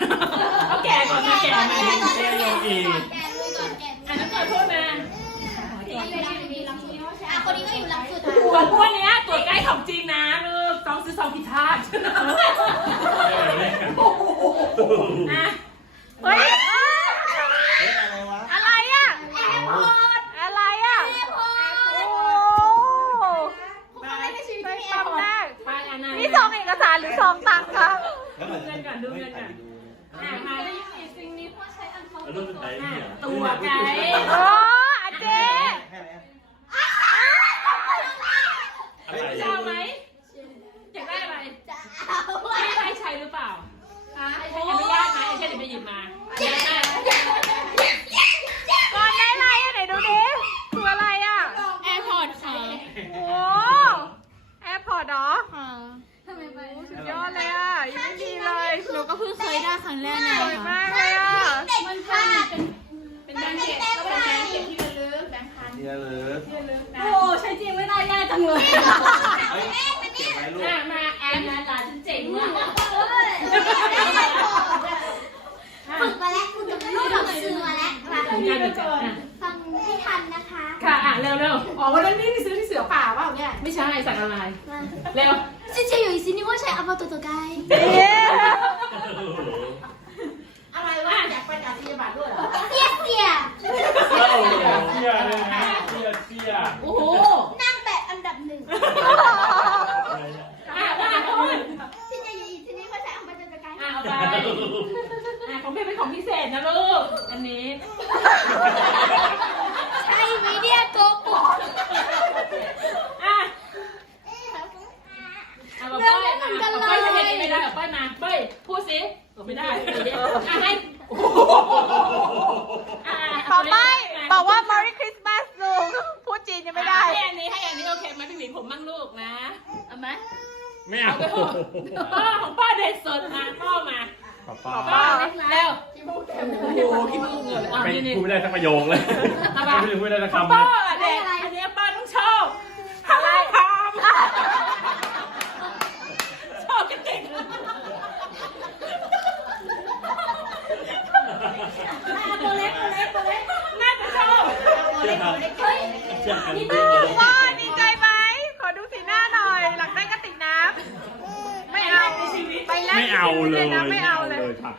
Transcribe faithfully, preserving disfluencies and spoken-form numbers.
เอาแก่ก่อนมาแก่มาเรียกโยกีแกะมือก่อนแกะอ่ะน้องเกิดพูดมาอ่ะคนนี้ก็อยู่หลังสุดตัวพวกนี้ตัวใกล้ของจริงนะลูกต้องซื้อซองผิดพลาดอ่ะเฮ้ยเฮ้ยอะไรวะอะไรอ่ะแอร์พอร์ตอะไรอ่ะแอร์พอโอ้ร์ตครั้งแรกในชีวิตที่มีแอร์พอร์ตไปอันนั้นนี่ซองเอกสารหรือซองตังค์คะดูเงินก่อนดูเงินก่อนอ่ะมาสิ่งนี้พ่อใช้อันเขาแล้วรุ่นไหนอ่ะเนี่ยตัวไกด์โอ้อาเจแค่ไหนจะเอาไหมอยากได้อะไรจะเอาไม่ได้ใช้หรือเปล่าให้ใช้อนุญาตไหมไอ้เช่นเดี๋ยวไปหยิบมาได้ก่อนได้อะไรอ่ะไหนดูดิตัวอะไรอ่ะแอร์พอร์ตค่ะโอ้แอร์พอร์ตเหรอทำไมไปสุดยอดเลยอ่ะยังไม่มีเลยหนูก็เพิ่งเคยได้ครั้งแรกนะสวยมากเลยอ่ะเด็กค่ะเป็นแบงค์เก็บก็เป็นแบงค์เก็บที่ระลึกแบงค์พันเดี๋ยวเลยที่ระลึกนะโอ้ใช้จริงไม่ได้แย่จังเลยเฮ้ยเก็บไว้ลูกอ่ะมาแอนนะหลานฉันเจ๋งมากฝึกมาแล้วฝึกกับลูกกับซื้อมาแล้วมาทำงานอยู่จ้ะอ่ะฟังให้ทันนะคะค่ะอ่ะเร็วเร็วอ๋อวันนั้นนี่ไปซื้อที่เสือป่าเปล่าเนี่ยไม่ใช่สั่งอะไรเร็วซิเจอยู่ซินิว่าใช้อัลฟาโตโตไกเย้อะไรวะอยากไปกับพยาบาลด้วยเหรอเสียเสียเอ้าเชี่ยเลยนะเชี่ยเชี่ยโอ้โหนั่งแบบอันดับหนึ่งอ่ะมาคุณซิเจอยู่ซินิว่าใช้อัลฟาโตโตไกอ่ะเอาไปอ่ะของพี่เป็นของพิเศษนะลูกอันนี้ใช่มีเดียโกโปอ่ะเอาไปป้ายมาเอาป้ายจะเห็นไม่ได้เอาป้ายมาเป้ยพูดสิเอาไม่ได้อ่ะให้อ่ะต่อไปบอกว่า Merry Christmas ลุงพูดจีนยังไม่ได้ให้อันนี้ให้อันนี้โอเคไหมพี่หมีผมมั่งลูกนะเอาไหมไม่เอาเอาไปพ่อพ่อของพ่อเด็ดสดมาพ่อมาป้าป้าพ่อเร็วโอ้โหพี่มึงเลยอ่ะไม่นี่นี่พูดไม่ได้สักประโยคเลยไม่พูดไม่ได้สักของคำเลพ่อย เด็ดอันนี้ป้าต้องชอบอะไรทำชอบกันเก่งตัวเล็กตัวเล็กตัวเล็กน่าจะชอบเชื่อครับเฮ้ยเชื่อกันนี่น่